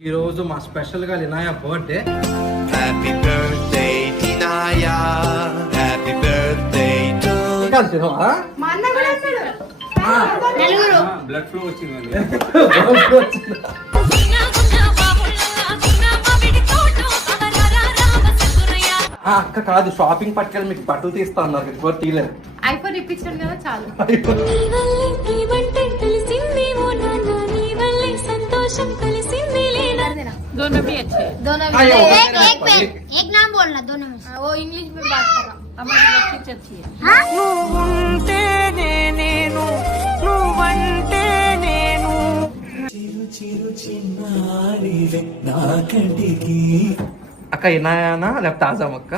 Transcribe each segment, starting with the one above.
ఈ రోజు మా స్పెషల్గా Linaya birthday. Happy birthday, Tinaya. Happy birthday to మా అన్న కూడా అన్నాడు. నలుగురు. బ్లడ్ ఫ్లో వచ్చింది. అక్క కాదు షాపింగ్ పట్టుకెళ్ళి మీకు బట్టలు తీస్తా అన్నారు. ఇప్పుడు తీయలేదు ఐఫోన్ ఇప్పించాడు కదా చాలు. दोनों भी अच्छे हैं दोनों में అయ్యో, एक ఒకటే एक పది. पे एक नाम बोलना दोनों में से। वो इंग्लिश में बात कर रहा हमारी बच्ची अच्छी है అక్క ఇనాయానా లేకపోతే ఆజాం అక్క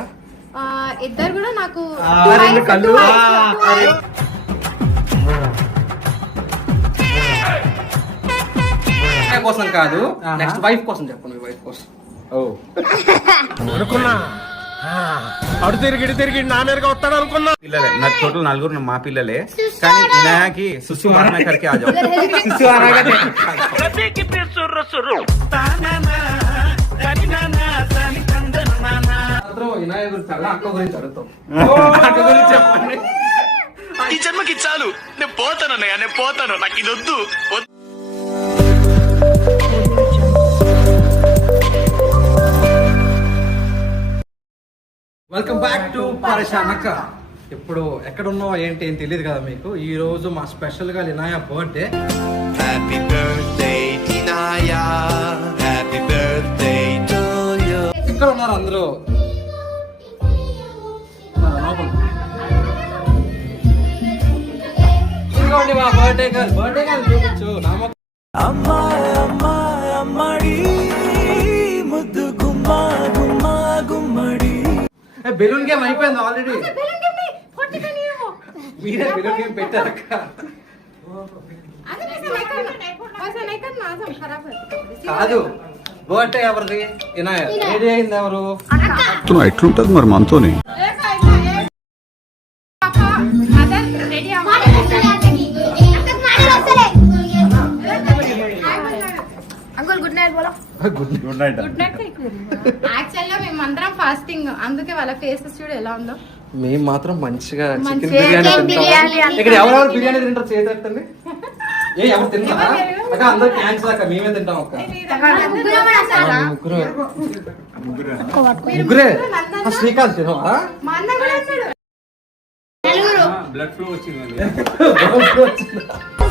ఆ, ఇద్దరు కూడా నాకు రెండు కళ్ళు కోసం కాదు నెక్స్ట్ వైఫ్ కోసం చెప్పండి మీ వైఫ్ కోసం. పిల్లలే నా టోటల్ నలుగురు మా పిల్లలే. కానీ ఇనాయకి సుసు కరికి ఆ జాబ్. అక్క గురించి అడుగుతాం. అక్క గురించి చెప్పండి. ఈ జన్మకి చాలు. నేను పోతాను అన్నయ్య నేను పోతాను. నాకు ఇది వద్దు వెల్కమ్ బ్యాక్ టు పరేషాన్ అక్క ఇప్పుడు ఎక్కడ ఉన్నావో ఏంటి ఏం తెలియదు కదా మీకు. ఈ రోజు మా స్పెషల్గా Linaya birthday Happy birthday, Tinaya. Happy birthday to you. ఇక్కడ ఉన్నారు అందరూ. ఇదిగోండి మా బర్త్డే గర్ల్ బర్త్డే గర్ల్ చూపించు. నామ అమ్మా అమ్మా అమ్మడి బెలూన్ గేమ్ అయిపోయింది ఆల్రెడీ మీరే బెలూన్ గేమ్ పెట్టారు అక్క. కాదు. బర్త్డే ఎవరిది? వినాయ రెడీ అయింది ఎవరు? ఎట్లుంటది మరి మనతోని? అంకుల్ గుడ్ నైట్ బోలో గుడ్ గుడ్ నైట్ యాక్చువల్గా మేమందరం ఫాస్టింగ్ అందుకే వాళ్ళ ఫేసెస్ చూడు ఎలా ఉందో. మేము మాత్రం మంచిగా చికెన్ బిర్యానీ. ఇక్కడ ఎవరెవరు బిర్యానీ తింటారు? చేతెత్తండి ఏ ఎవరు తింటారా? అక్క అందరు క్యాన్సర్ అక్క మేమే తింటాం అక్క. ఆ, ముగ్గురు శ్రీకాంత్ కూడా అన్నాడు నలుగురు బ్లడ్ ఫ్లో వచ్చింది.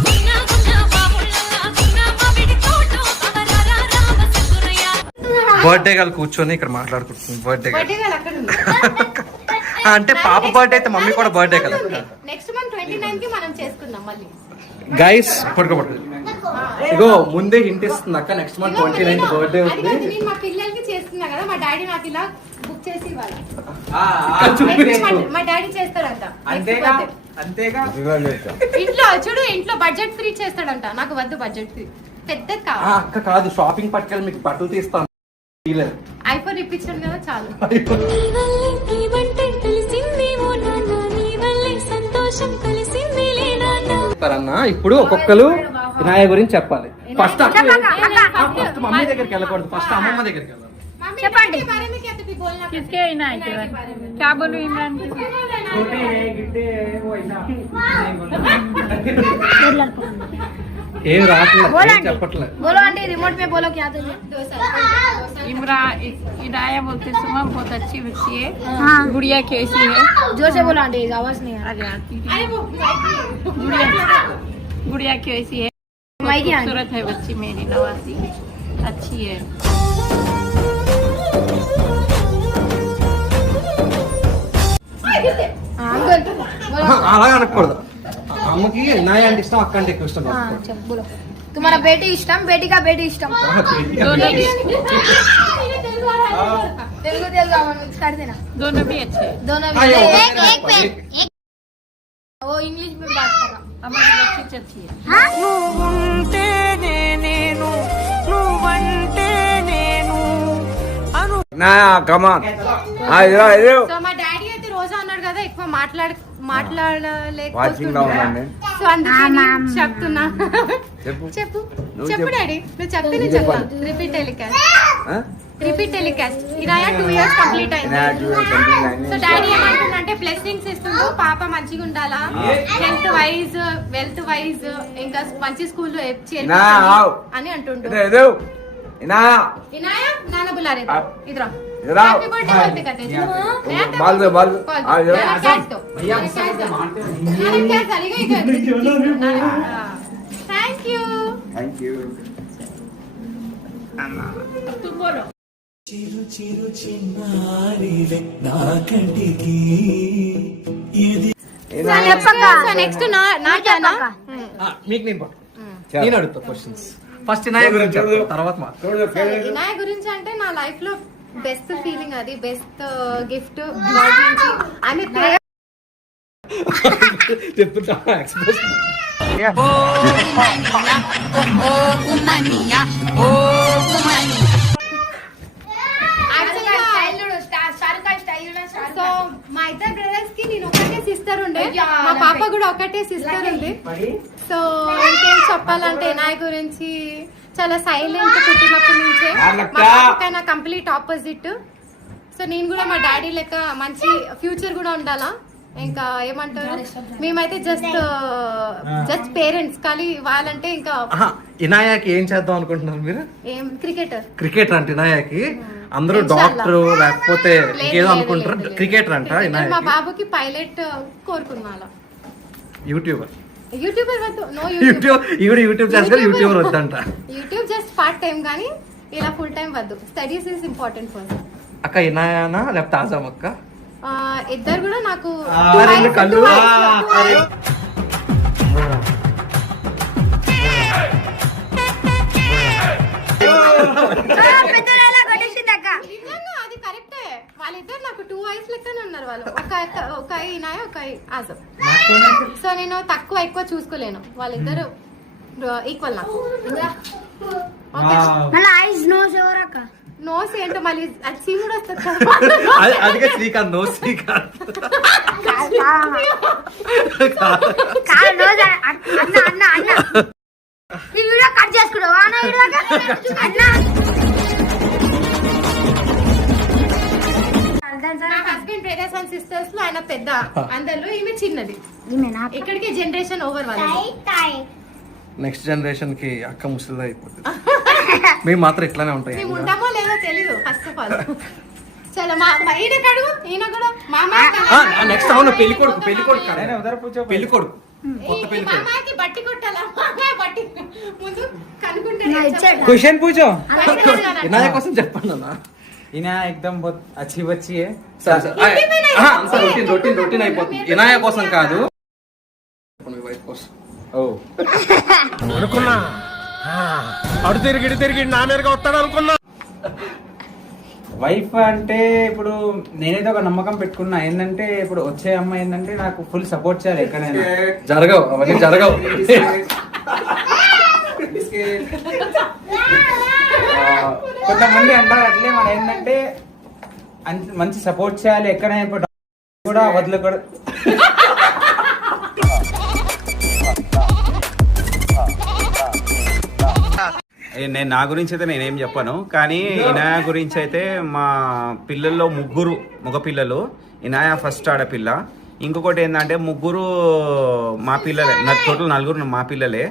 బర్త్డే గల్ కూర్చొని ఇక్కడ మాట్లాడుకుంటుంది. బర్త్డే గారు అంటే పాప బర్త్డే అయితే మమ్మీ కూడా బర్త్డే కదా. నెక్స్ట్ మంత్ ట్వంటీ నైన్కి మనం చేసుకుందాం మళ్ళీ. గైస్ పడుకోబడు ఇగో ముందే హింట్ ఇస్తుంది అక్క. Next month twenty ninth birthday ఉంది. నేను మా పిల్లలకి చేస్తున్నా కదా మా డాడీ నాకు ఇలా బుక్ చేసి ఇవ్వాలి. మా- డాడీ చేస్తాడంట అంతేగా. అంతేగా? ఇంట్లో చూడు ఇంట్లో బడ్జెట్ ఫ్రీ చేస్తాడంట. నాకు వద్దు బడ్జెట్ ఫ్రీ పెద్దది కావాలి. అక్క కాదు షాపింగ్ పట్టుకెళ్ళి మీకు బట్టలు తీస్తాను. ఐఫోన్ ఇప్పించాడు కదా చాలు అన్న ఇప్పుడు ఒక్కొక్కరు వినాయక గురించి చెప్పాలి ఫస్ట్ ఫస్ట్ మమ్మీ దగ్గరికి వెళ్ళకూడదు ఫస్ట్ అమ్మమ్మ దగ్గరికి వెళ్ళాలి చెప్పండి किसके इनाय के बारे में? क्या बोलूं इमरान की ఏం రావట్లేదు ఏం చెప్పట్లేదు बोलो आंटी रिमोट में बोलो क्या तो इमरान इनाया बोलते सुमा बहुत अच्छी बच्ची है गुड़िया कैसी है जोर से बोलो आंटी आवाज नहीं आ अरे आती है। गुड़िया गुड़िया कैसी है माइक ही आंटी। खूबसूरत है बच्ची मेरी नवासी अच्छी है अंकल बोलो ఆహా, అలా అనకూడదు అమ్మకి వినాయ అంటే ఇష్టం అక్క అంటే ఎక్కువ ఇష్టం हाँ चल बोलो तुम्हारा बेटी इष्टम बेटी का बेटी इष्टम दोनों भी तेलुगु तेलुगु अमन मिक्स कर देना दोनों भी अच्छे हैं दोनों में अयो, से एक- एक पे एक वो इंग्लिश में बात कर रहा हमारी बच्ची अच्छी है నా కమాన్ సో మా డాడీ అయితే రోజా అన్నాడు కదా ఎక్కువ మాట్లాడ వాచింగ్లో మాట్లాడలేకపోతున్నా ఉండండి సో అందుకే నేను చెప్తున్నా. చెప్పు. చెప్పు. డాడీ. నువ్వు చెప్తే. నేను చెప్తాను repeat telecast? Repeat telecast. Iraya two years complete అయింది. సో డాడీ ఏమంటుందంటే బ్లెస్సింగ్స్ ఇస్తుండు. పాప మంచిగా ఉండాలా? హెల్త్ వైజ్ వెల్త్ వైజ్ ఇంకా మంచి స్కూల్లో. అని అంటుండు. ఇదే, ఇదే. ఇనా. వినాయా నాన్న బులారే. ఇద్దరు చిరు చిరు చిన్నారి నా కంటికి నెక్స్ట్ మీకు నేను అడుగుతా క్వశ్చన్స్ ఫస్ట్ వినాయక గురించి తర్వాత వినాయక గురించి అంటే నా లైఫ్లో బెస్ట్ ఫీలింగ్ అది బెస్ట్ గిఫ్ట్ అని సో మా ఇద్దరు బ్రదర్స్కి నేను ఒకటే సిస్టర్ ఉండే. మా పాప కూడా ఒకటే సిస్టర్ ఉంది సో ఇంకేం చెప్పాలంటే నాయ గురించి చాలా సైలెంట్ పుట్టినప్పటి నుంచే. మా కంప్లీట్ ఆపోజిట్ సో నేను కూడా మా డాడీ లెక్క మంచి ఫ్యూచర్ కూడా ఉండాలా? ఇంకా ఏమంటారు? మేమైతే జస్ట్ జస్ట్ పేరెంట్స్ కానీ వాళ్ళంటే ఇంకా ఇనాయాకి ఏం చేద్దాం అనుకుంటున్నారు మీరు? ఏం క్రికెటర్ క్రికెటర్ అంట ఇనాయాకి. అందరూ. డాక్టర్ లేకపోతే ఇంకేదో అనుకుంటారు క్రికెటర్ అంట మా బాబుకి పైలట్ కోరుకున్నా యూట్యూబర్ యూట్యూబర్ వద్దు. No YouTube. ఈవిడ యూట్యూబ్ చేస్తారు యూట్యూబర్ వద్దంట. యూట్యూబ్ జస్ట్ పార్ట్ టైం కానీ ఇలా ఫుల్ టైం వద్దు. స్టడీస్ ఇస్ ఇంపార్టెంట్ ఫస్ట్ అక్క ఇనాయానా లేకపోతే ఆజాం అక్క? ఇద్దరు కూడా నాకు కళ్ళు. వాళ్ళిద్దరు నాకు టూ ఐస్ లెక్కనే ఉన్నారు వాళ్ళు. ఒక ఒక అయినాయ ఒక ఆజం సో నేను తక్కువ ఎక్కువ చూసుకోలేను. వాళ్ళిద్దరు ఈక్వల్ నాకు. నోస్ ఏంటో మళ్ళీ అది సీముడు వస్తుంది అందుకే శ్రీకాంత్ నో శ్రీకాంత్. కట్ చేసుకున్నావా అన్న? అన్న. నా హస్బెండ్ బ్రదర్స్ అండ్ సిస్టర్స్లో ఆయన పెద్ద అందరిలో ఈమె చిన్నది. ఇక్కడికి జనరేషన్ ఓవర్ నెక్స్ట్ జనరేషన్కి అక్క ముసలిదా అయిపోతుంది మేము మాత్రం ఇట్లానే ఉంటాయి మేము ఉంటామో లేదో తెలియదు ఫస్ట్ ఆఫ్ ఆల్ నెక్స్ట్ పెళ్ళి కొడుకు బట్టి చెప్పండి ఈయన ఎక్దమ్ అచ్చి వచ్చి రొటీన్ రొటీన్ రొటీన్ అయిపోతుంది. ఇనాయ కోసం కాదు. వైఫ్ అనుకున్నా. అడు తిరిగి తిరిగి నా మీదగా వస్తాడు అనుకున్నా. వైఫ్ అంటే ఇప్పుడు నేనైతే ఒక నమ్మకం పెట్టుకున్నా. ఏంటంటే ఇప్పుడు వచ్చే అమ్మాయి ఏంటంటే నాకు ఫుల్ సపోర్ట్ చేయాలి ఎక్కడైనా. జరగవు అవన్నీ జరగవు. కొంతమంది అంటారు అట్లే మనం ఏంటంటే మంచి సపోర్ట్ చేయాలి. ఎక్కడైనా ఇప్పుడు కూడా వదలకూడదు. కూడా నేను నా గురించి అయితే నేనేం చెప్పను. కానీ ఇనాయ గురించి అయితే మా పిల్లల్లో ముగ్గురు మగ పిల్లలు. ఇనాయ ఫస్ట్ ఆడపిల్ల. ఇంకొకటి ఏంటంటే ముగ్గురు మా పిల్లలే నా టోటల్ నలుగురు మా పిల్లలే.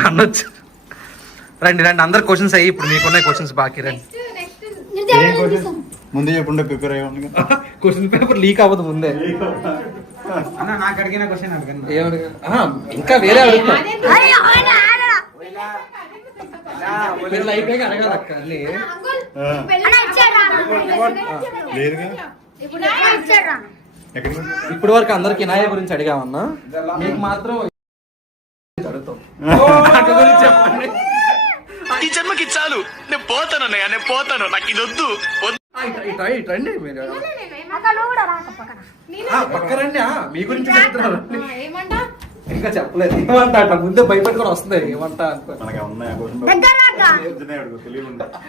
అన్న రండి రండి అందరు క్వశ్చన్స్ అయ్యి ఇప్పుడు మీకున్న క్వశ్చన్స్ బాకీ రండి. ముందే చెప్పుంటే ప్రిపేర్ అయ్యి క్వశ్చన్ పేపర్ లీక్ అవ్వదు ముందే. అన్న నాకు అడిగిన క్వశ్చన్ అడగండి ఏమడిగా ఆహా, ఇంకా వేరే. లేదుగా ఇప్పుడు వరకు అందరికి ఇనాయ గురించి అడిగామన్నా మీకు మాత్రం అడుగుతాం చెప్పండి ఈ జన్మకి చాలు నేను పోతాను అన్నయ్య నేను పోతాను నాకు ఇది వద్దు రండి మీరు పక్కరండి మీ గురించి చెప్తున్నారు ఏమంటా? ఇంకా చెప్పలేదు. ఏమంటా అంట? ముందే భయపడుకొని వస్తుంది. ఏమంటా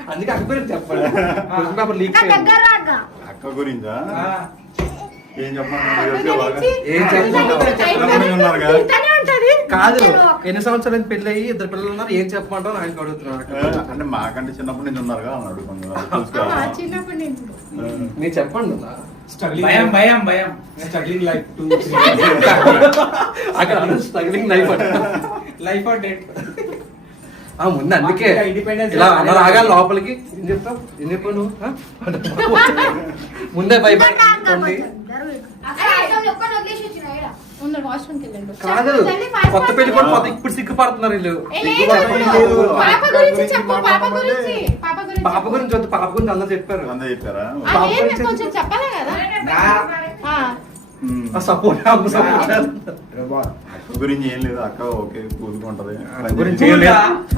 అందుకే అక్క గురించి చెప్పండి లీక్ అక్క. దగ్గర రాక అక్క గురించా? ఆ, ఏం చెప్పమంటారు కదా? ఇంతనే ఉంటది కాదు ఎన్ని సంవత్సరాలు పెళ్ళి అయ్యి ఇద్దరు పిల్లలు ఉన్నారు. ఏం చెప్పమంటావు ఆయన అడుగుతున్నాను. ఏ, అంటే మాకంటే చిన్నప్పటి నుంచి ఉన్నారు కదా అని అడుగుతుంది ఆ, తెలుసుకోవాలి చిన్నప్పటి నుంచి. మీరు చెప్పండి. భయం భయం భయం. స్ట్రగ్లింగ్ లైఫ్ టు అక్కడ struggling life life or dead ఆ ముందు అందుకే ఇలా లేదు. అలా రాగా లోపలికి. ఏం చెప్తావు? ఏం చెప్పావు నువ్వు? ముందే భయపడుతుంది కాదు. కొత్త పెళ్ళి. కూడా కొత్త ఇప్పుడు సిగ్గుపడుతున్నారు వీళ్ళు. పాప గురించి గురించి చెప్పు పాప మాట్లాడమంటే- గురించి. పాప గురించి పాప గురించి వద్దు పాప గురించి అందరూ చెప్పారు. అంతా చెప్పారా? పాప గురించి కొంచెం చెప్పాలా కదా? సపోర్ట్ అక్క గురించి ఏం లేదు అక్క ఓకే కూదుకుంటది అక్క గురించి ఏం లేదు.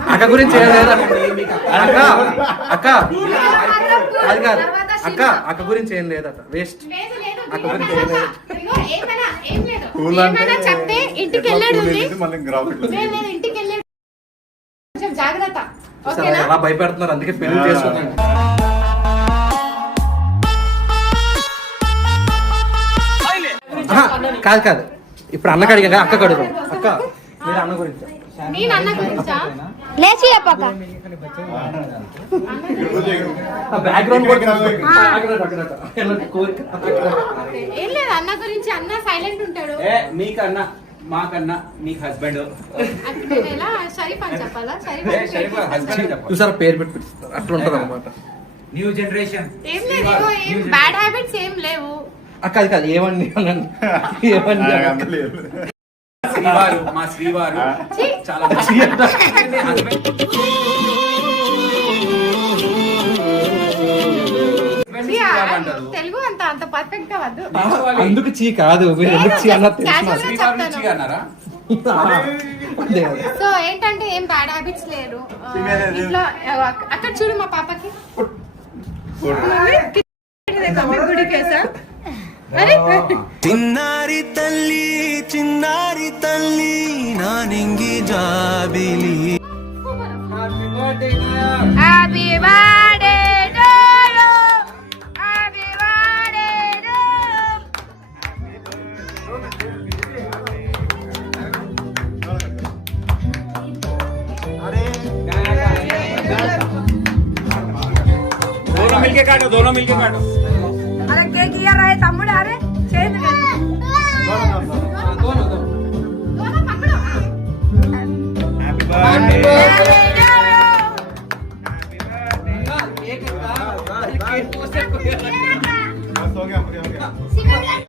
అక్క గురించి ఏం లేదు. అక్క అక్క. అది కాదు. అక్క అక్క గురించి ఏం వేస్ట్ లేదు, లేదు, అక్క ఏమైనా గురించి ఏం లేదు. ఇంటికి వెళ్ళాడు ఇంటికి వెళ్ళాడు. జాగ్రత్త. ఎలా భయపెడుతున్నారు అందుకే పెళ్ళి. చేసుకున్నాను కాదు కాదు. ఇప్పుడు అన్నకి అడిగా అక్క కడుగు అక్క మీరు అన్న గురించి? అన్న లేచి చెప్పక ఏం లేదు అన్న గురించి అన్న సైలెంట్ ఉంటాడు. ఏ మీకన్నా మాకన్నా మీకు హస్బెండ్ చూసారా పేరు పెట్టి పిలుస్తారు అట్లా ఉంటది అనమాట న్యూ జనరేషన్ ఏం లేదు బ్యాడ్ హ్యాబిట్స్ ఏం లేవు. అక్క అది కాదు ఏమండి ఏమండి శ్రీవారు మా శ్రీవారు చాలా తెలుగు అంత అంత పర్ఫెక్ట్గా వద్దు అందుకు చీ కాదు మీరు ఎందుకు చీ తెలుసు. సో ఏంటంటే ఏం బ్యాడ్ హ్యాబిట్స్ ఆ, ఇంట్లో అక్కడ చూడు మా పాపకి గుడికేసా చిన్నారి తల్లి చిన్నారి తల్లి నా నింగి జాబిలి happy birthday to you happy birthday to दोनों मिलके काटो दोनों मिलके काटो అరే కేక్ తమ్ముడు అరే